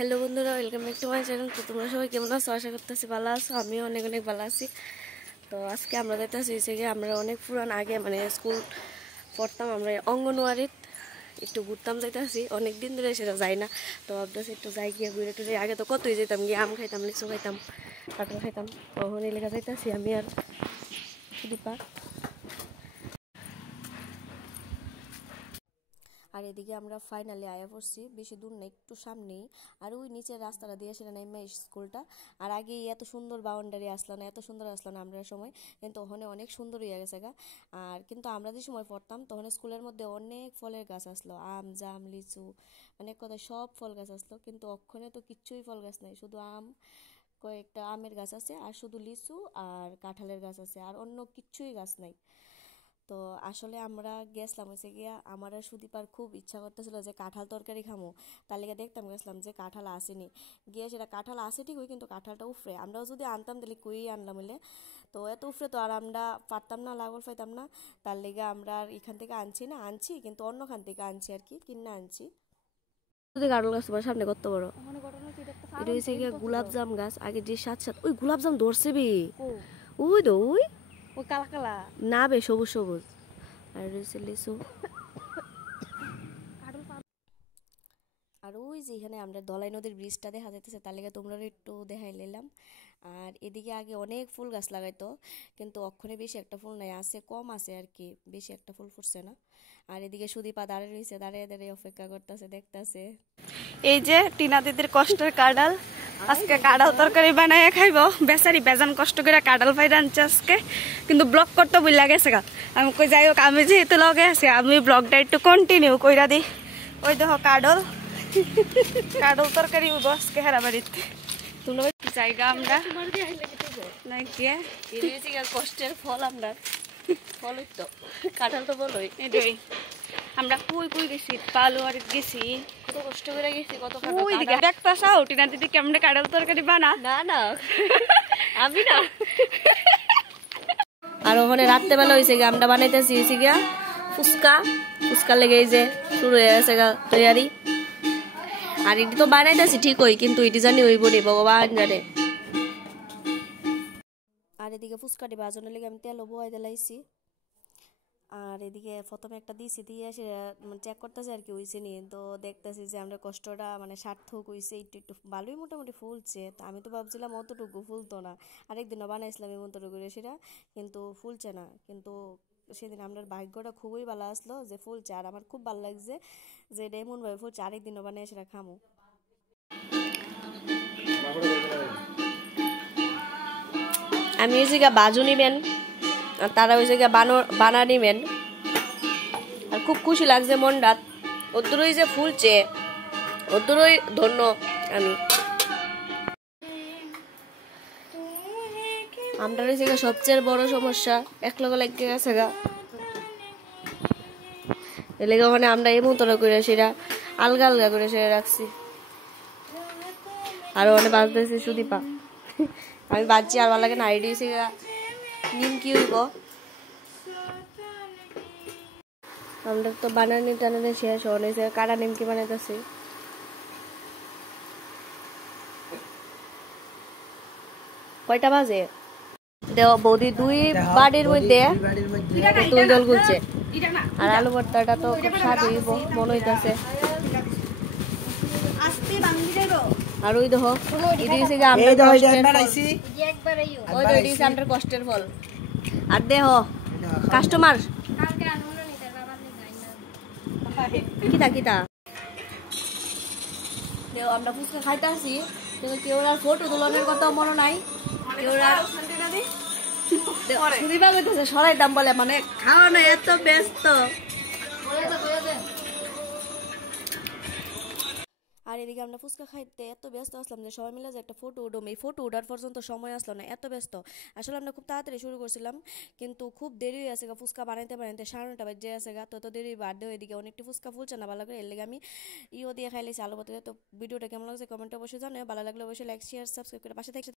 Hello বন্ধুরা, welcome back to my channel. তো তোমরা সবাই কেমন আছো? আশা করতেছি ভালো আছো। আমিও অনেক অনেক ভালো আছি। তো আজকে আমরা যাইতেছি গিয়ে আমরা অনেক পুরান আগে স্কুল পড়তাম, আমরা অঙ্গনওয়াড়িত একটু ঘুরতাম যাইতেছি। অনেক দিন ধরে সেটা যাই না, তো ভাবতেছি একটু যাই গিয়ে ঘুরে টুরে। আগে তো কতই যেতাম, গিয়ে আম খাইতাম, লিচু খাইতাম, কাঁঠাল খাইতাম। তখন এই লেখা যাইতেছি আমি আর দীপা। আর এদিকে আমরা ফাইনালি আয়া পড়ছি, বেশি দূর না, একটু সামনেই। আর ওই নিচের রাস্তাটা দিয়ে সেটা নেমে স্কুলটা। আর আগে এত সুন্দর বাউন্ডারি আসলো না, এত সুন্দর আসলো না আমরা সময়, কিন্তু ওখানে অনেক সুন্দর হয়ে গেছে গা। আর কিন্তু আমরা যে সময় পড়তাম তখন স্কুলের মধ্যে অনেক ফলের গাছ আসলো, আম জাম লিচু, অনেক কথা সব ফল গাছ আসলো। কিন্তু ওখানে তো কিচ্ছুই ফল গাছ নাই, শুধু আম, কয়েকটা আমের গাছ আছে, আর শুধু লিচু আর কাঁঠালের গাছ আছে, আর অন্য কিচ্ছুই গাছ নাই। তো আসলে আমরা গেছিলাম হয়েছে গিয়া, আমার আর সুদীপার খুব ইচ্ছা করতেছিল যে কাঁঠাল তরকারি খামো। তার লেগে দেখতাম গেছিলাম যে কাঁঠাল আসেনি, গিয়ে সেটা কাঁঠাল আসে ঠিকই, কিন্তু কাঁঠালটা উফরে। আমরাও যদি আনতাম তাহলে কুই আনলাম হইলে, তো এত উফরে তো আর আমরা পারতাম না, লাগল পাইতাম না। তার লেগে আমরা আর এখান থেকে আনছি কিন্তু অন্যখান থেকে আনছি আর কি, কিনে আনছি। কাঁঠাল গাছ তোমার সামনে কত বড়, এটা হয়েছে গিয়া গোলাপ জাম গাছ। আগে যে সাত সাত ওই গোলাপ জাম ধরছে বে, ওই তো ওই ওই কালা কালা না বে, সবুজ সবুজ। আর রয়েছে লিচু। আর ওই যে এখানে আমরা ধলাই নদীর ব্রিজটা দেখা যাইতেছে, তার লেগে তোমরা একটু দেখাই নিলাম। আর এদিকে আগে অনেক ফুল গাছ লাগাইতো, কিন্তু অক্ষণে বেশি একটা ফুল নাই, আছে কম আছে আর কি, বেশি একটা ফুল ফুটছে না। আর এদিকে সুদীপা দাঁড়িয়ে রয়েছে, দাঁড়িয়ে দাঁড়িয়ে অপেক্ষা করতেছে, দেখতেছে। এই যে টিনা দিদির কষ্টের কাঁঠাল, আজকে কাঁঠাল তরকারি বানায় খাইবো। বেচারি বেজান কষ্ট করে কাঁঠাল পাই আনছে আজকে, কিন্তু ব্লগ করতে বুঝলা গেছে গা। আমি কই যাই হোক, আমি যেহেতু লগে আছি আমি ব্লগটা একটু কন্টিনিউ কইরা দিই। ওই দেখো কাঁঠাল, কাঁঠাল তরকারি হইব আজকে হেরা বাড়িতে। তোমরা জায়গা আমরা না গিয়ে কষ্টের ফল, আমরা ফলই তো কাঁঠাল তো বলোই। এটাই আমরা কুই কুই গেছি, পালোয়ারি গেছি, কত কষ্ট করে গেছি, কত ওই দিকে দেখতে চাও টিনা দিদি কেমনে কাঁঠাল তরকারি বানা। না না আমি না। আর ওখানে রাত্রেবেলা হয়েছে গিয়ে আমরা বানাইতেছি হয়েছে গিয়া ফুচকা। ফুচকার লেগে এই যে শুরু হয়ে গেছে গা তৈয়ারি। আর এটি তো বানাইতেছি ঠিকই, কিন্তু এটি জানি হইব নি, ভগবান জানে। আর এদিকে ফুচকাটি বাজানোর লেগে আমি তেলও বয়াই দিলাইছি। আর এদিকে প্রথমে একটা দিয়েছি, দিয়ে এসে চেক করতেছে আর কি হয়েছে নি। তো দেখতেছি যে আমরা কষ্টটা সার্থক হয়েছে, একটু একটু ভালোই মোটামুটি ফুলছে। তো আমি তো ভাবছিলাম অতটুকু ফুলতো না, আরেকদিনও বানাইছিলাম এমনটুকু করে সেটা, কিন্তু ফুলছে না। কিন্তু সেদিন আমার ভাগ্যটা খুবই ভালো আসলো যে ফুলছে, আর আমার খুব ভালো লাগছে যে এটা এমনভাবে ফুলছে। আরেকদিনও বানিয়ে সেটা খামো। আমি ওই জায়গা বাজু নিবেন, আর তারা ওই জায়গা বানা নিবেন। আর খুব খুশি লাগছে মনটা, ওদ্দুরই যে ফুলছে, ওদ্দুরই ধন্য আমি। আমরা ওই জায়গা সবচেয়ে বড় সমস্যা এক লগে লেগে গেছে গা, এলেগে আমরা এই মতো করে সেটা আলগা আলগা করে সেটা রাখছি। আর বাজতেছি সুদীপা, আমি বাজছি আর ভালো লাগে না। আইডি নিম কি হইব, আমরা তো বানানি টানানি শেষ হয়েছে, কাটা নিমকি বানাইতেছি। কয়টা বাজে দেও বৌদি, দুই বাড়ির মধ্যে দুই জল গুলছে। আর আলু ভর্তাটা তো খুব স্বাদ হইব মনে হইতেছে। আর ওই দেখো আমরা কষ্টের ফল। আর দেহ কাস্টমার কিতা কিতা দেও, আমরা ফুচকা খাইতে আসি, কিন্তু কেউ আর ফটো তুলনের কথা মনে নাই। কেউ সুবিধা করতেছে সরাই দাম বলে, খাওয়া না এত ব্যস্ত। আর এদিকে আমরা ফুচকা খাইতে এত ব্যস্ত আসলাম যে সবাই মিলে যে একটা ফটো উঠুম, এই ফটো উঠার পর্যন্ত সময় আসলো না, এত ব্যস্ত। আসলে আমরা খুব তাড়াতাড়ি শুরু করছিলাম, কিন্তু খুব দেরি হয়ে আছে গা, ফুচকা বানাইতে বানাইতে 9:30 বাজে আছে গা। তো দেরি বাড়তে এদিকে অনেকটি ফুচকা ফুলছে না ভালো করে, এর লেগে আমি দিয়ে খাইলেছি আলু ভাতে। তো ভিডিওটা কেমন লাগছে কমেন্টে অবশ্যই জানাও, ভালো লাগলে অবশ্যই লাইক শেয়ার সাবস্ক্রাইব করে পাশে থাকছে।